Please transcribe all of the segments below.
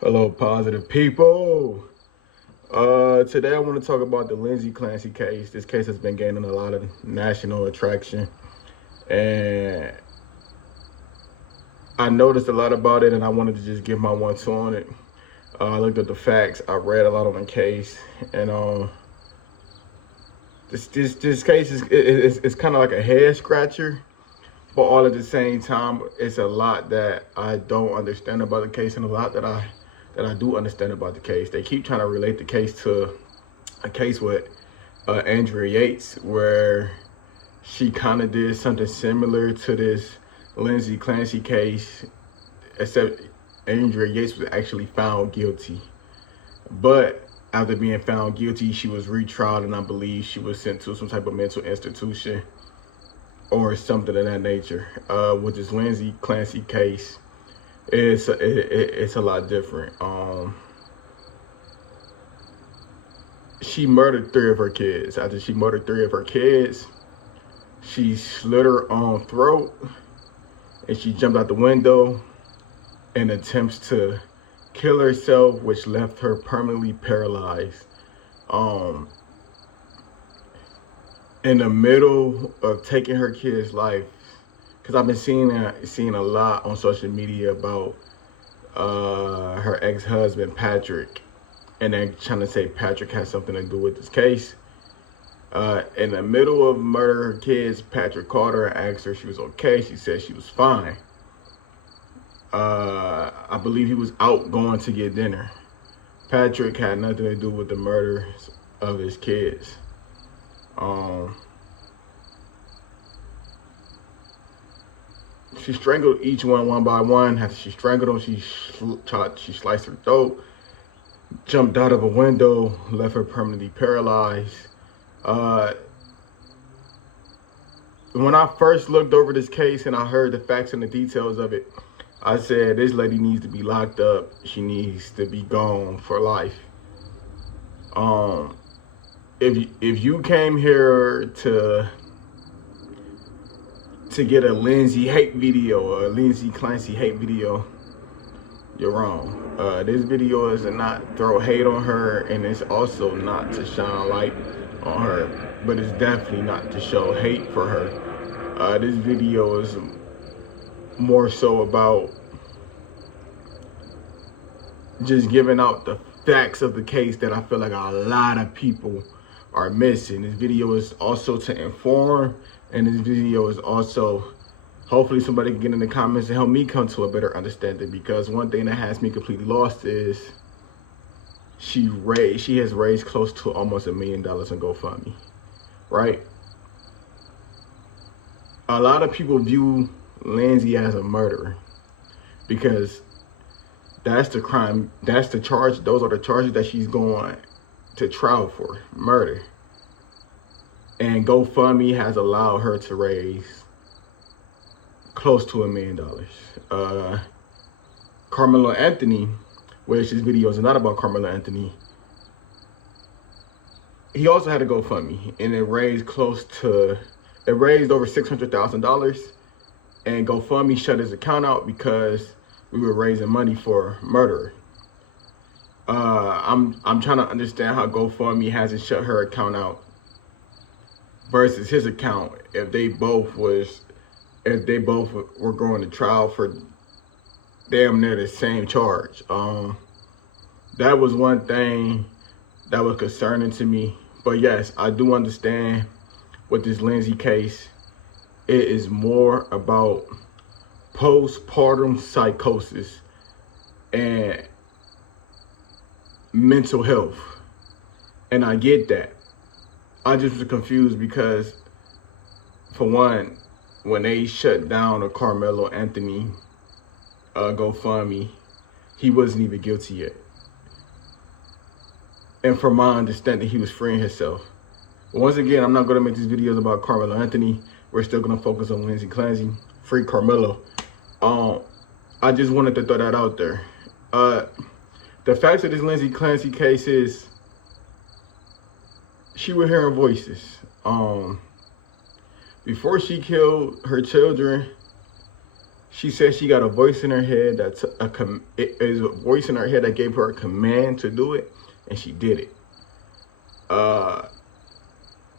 Hello, positive people. Today I want to talk about the Lindsay Clancy case. This case has been gaining a lot of national attraction, and I noticed a lot about it, and I wanted to just give my one-two on it. I looked at the facts. I read a lot on the case, and this case is kind of like a head scratcher, but all at the same time, it's a lot that I don't understand about the case, and a lot that I do understand about the case. They keep trying to relate the case to a case with Andrea Yates, where she kind of did something similar to this Lindsay Clancy case, except Andrea Yates was actually found guilty. But after being found guilty, she was retried, and I believe she was sent to some type of mental institution or something of that nature. With this Lindsay Clancy case, it's a lot different. She murdered three of her kids. After she murdered three of her kids, she slit her own throat, and she jumped out the window in attempts to kill herself, which left her permanently paralyzed. In the middle of taking her kid's life, because I've been seeing a lot on social media about her ex-husband Patrick, and then trying to say Patrick has something to do with this case. In the middle of murdering her kids, Patrick called her and asked her if she was okay. She said she was fine. I believe he was out going to get dinner. Patrick had nothing to do with the murders of his kids. She strangled each one by one. After she strangled them, she sliced her throat, jumped out of a window, left her permanently paralyzed. When I first looked over this case and I heard the facts and the details of it, I said, this lady needs to be locked up. She needs to be gone for life. If you came here to get a Lindsay hate video, or a Lindsay Clancy hate video, you're wrong. This video is not throw hate on her, and it's also not to shine light on her, but it's definitely not to show hate for her. This video is more so about just giving out the facts of the case that I feel like a lot of people are missing. This video is also to inform, and this video is also, hopefully somebody can get in the comments and help me come to a better understanding, because one thing that has me completely lost is she has raised close to almost $1 million on GoFundMe, right? A lot of people view Lindsay as a murderer because that's the crime, that's the charge, those are the charges that she's going to trial for, murder. And GoFundMe has allowed her to raise close to $1 million. Carmelo Anthony, which this video is not about Carmelo Anthony, he also had a GoFundMe, and it raised over $600,000, and GoFundMe shut his account out because we were raising money for murder. I'm trying to understand how GoFundMe hasn't shut her account out versus his account if they both were going to trial for damn near the same charge. That was one thing that was concerning to me. But yes, I do understand with this Lindsay case, it is more about postpartum psychosis and mental health. And I get that. I just was confused because, for one, when they shut down a Carmelo Anthony GoFundMe, he wasn't even guilty yet. And from my understanding, he was freeing himself. But once again, I'm not going to make these videos about Carmelo Anthony. We're still going to focus on Lindsay Clancy. Free Carmelo. I just wanted to throw that out there. The facts of this Lindsay Clancy case is she was hearing voices. Before she killed her children, She said she got a voice in her head that's it is a voice in her head that gave her a command to do it, and she did it.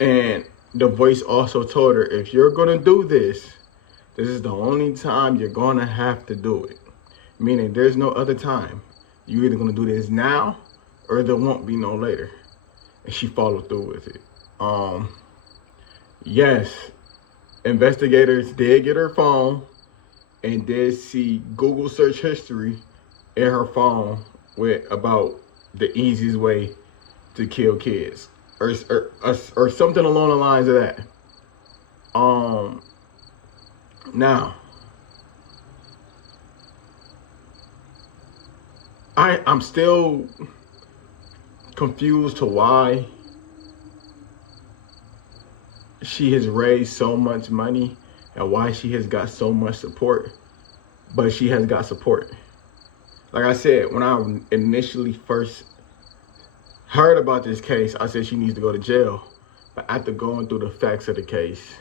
And the voice also told her, if you're gonna do this, this is the only time you're gonna have to do it. Meaning there's no other time. You're either gonna do this now or there won't be no later. And she followed through with it. Yes, investigators did get her phone and did see Google search history in her phone with about the easiest way to kill kids. Or something along the lines of that. Now, I'm still confused to why she has raised so much money and why she has got so much support, but she has got support. Like I said, when I initially first heard about this case, I said she needs to go to jail. But after going through the facts of the case,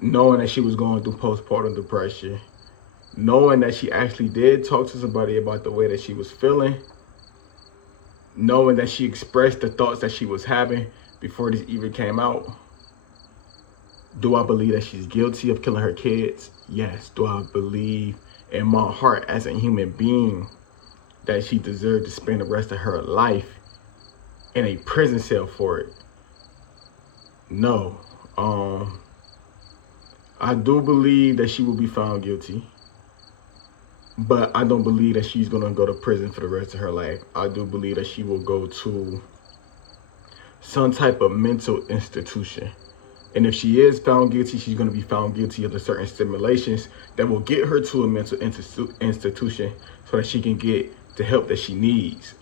knowing that she was going through postpartum depression, knowing that she actually did talk to somebody about the way that she was feeling, knowing that she expressed the thoughts that she was having before this even came out, do I believe that she's guilty of killing her kids? Yes. Do I believe in my heart as a human being that she deserved to spend the rest of her life in a prison cell for it? No. I do believe that she will be found guilty, but I don't believe that she's gonna go to prison for the rest of her life. I do believe that she will go to some type of mental institution. And if she is found guilty, she's going to be found guilty of the certain stimulations that will get her to a mental institution so that she can get the help that she needs.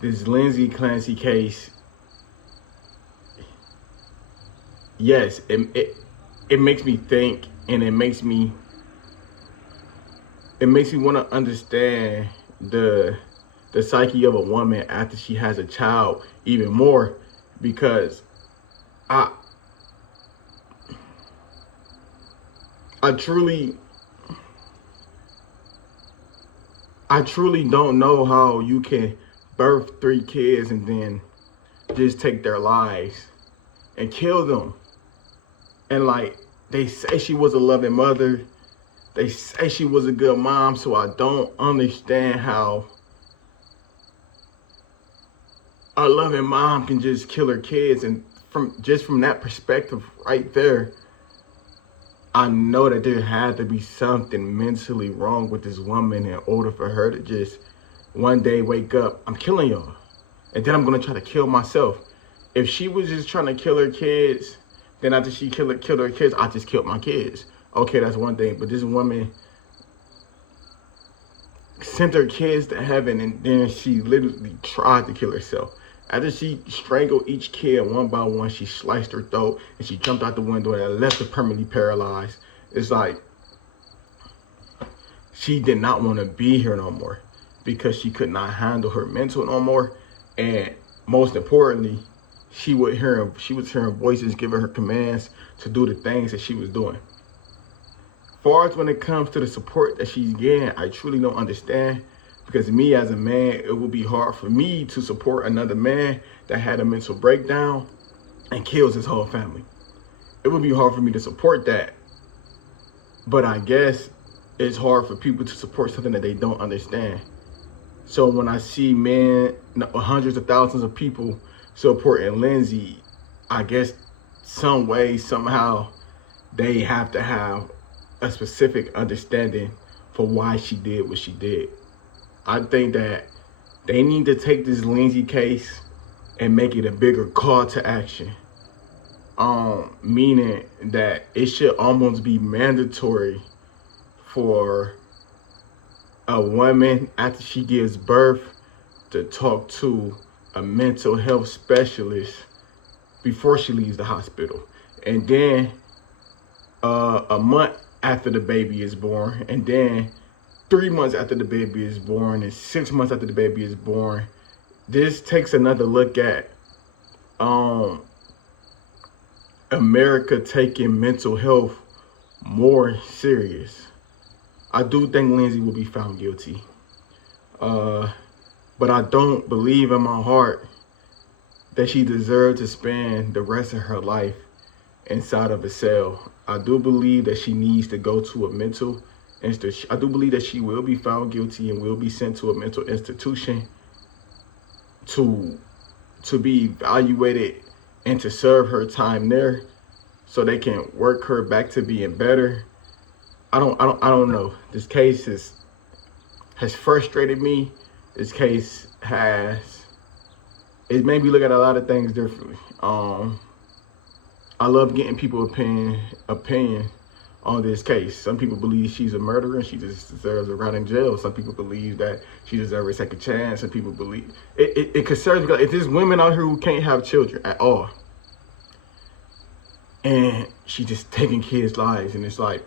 This Lindsay Clancy case, yes, it makes me think, and it makes me want to understand the psyche of a woman after she has a child even more, because I truly don't know how you can birth 3 kids and then just take their lives and kill them. And like, they say she was a loving mother, they say she was a good mom, so I don't understand how a loving mom can just kill her kids. And from that perspective right there, I know that there had to be something mentally wrong with this woman in order for her to just one day wake up, I'm killing y'all, and then I'm gonna try to kill myself. If she was just trying to kill her kids, then after she killed her kids, I just killed my kids. Okay, that's one thing. But this woman sent her kids to heaven, and then she literally tried to kill herself. After she strangled each kid one by one, she sliced her throat and she jumped out the window and left her permanently paralyzed. It's like she did not want to be here no more because she could not handle her mental no more. And most importantly, she was hearing voices giving her commands to do the things that she was doing. As far as when it comes to the support that she's getting, I truly don't understand. Because me as a man, it would be hard for me to support another man that had a mental breakdown and kills his whole family. It would be hard for me to support that. But I guess it's hard for people to support something that they don't understand. So when I see hundreds of thousands of people supporting Lindsay, I guess some way, somehow, they have to have a specific understanding for why she did what she did. I think that they need to take this Lindsay case and make it a bigger call to action. Meaning that it should almost be mandatory for a woman after she gives birth to talk to a mental health specialist before she leaves the hospital. And then a month after the baby is born, and then 3 months after the baby is born, and 6 months after the baby is born. This takes another look at America taking mental health more serious. I do think Lindsay will be found guilty. But I don't believe in my heart that she deserved to spend the rest of her life inside of a cell. I do believe that she needs to go to a mental institution. I do believe that she will be found guilty and will be sent to a mental institution to be evaluated and to serve her time there so they can work her back to being better. I don't know. This case has frustrated me. This case it made me look at a lot of things differently. I love getting people's opinion on this case. Some people believe she's a murderer and she just deserves a rot in jail. Some people believe that she deserves a second chance. Some people believe it concerns me. If there's women out here who can't have children at all, and she just taking kids' lives, and it's like,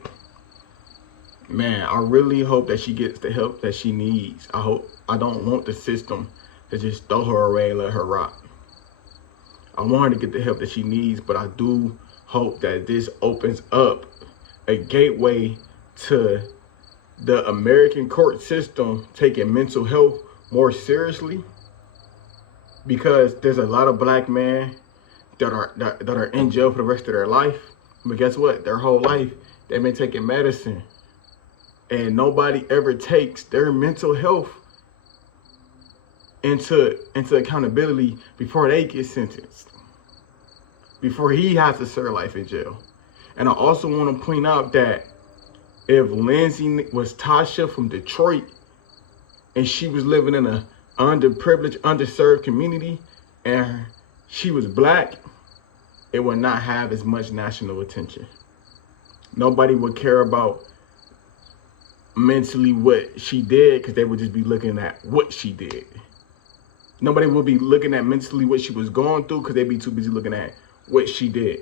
man, I really hope that she gets the help that she needs. I don't want the system to just throw her away and let her rot. I want her to get the help that she needs, but I do hope that this opens up a gateway to the American court system taking mental health more seriously, because there's a lot of black men that are in jail for the rest of their life. But guess what? Their whole life they've been taking medicine, and nobody ever takes their mental health into accountability before they get sentenced, before he has to serve life in jail. And I also want to point out that if Lindsay was Tasha from Detroit and she was living in a underprivileged, underserved community and she was black, it would not have as much national attention. Nobody would care about mentally what she did, because they would just be looking at what she did. Nobody would be looking at mentally what she was going through, because they'd be too busy looking at what she did.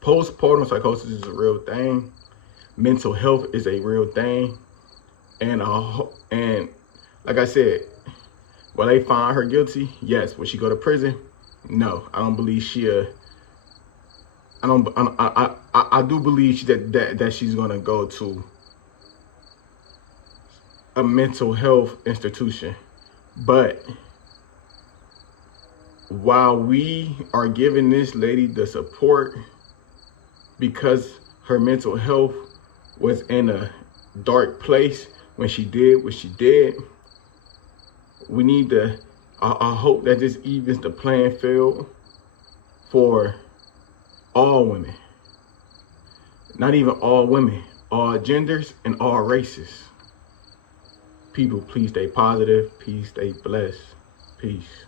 Postpartum psychosis is a real thing. Mental health is a real thing. And like I said, will they find her guilty? Yes. Will she go to prison? No. I don't believe I do believe that she's gonna go to a mental health institution. But while we are giving this lady the support because her mental health was in a dark place when she did what she did, we need to, I hope that this evens the playing field for all women. Not even all women, all genders and all races. People, please stay positive. Please stay blessed. Peace.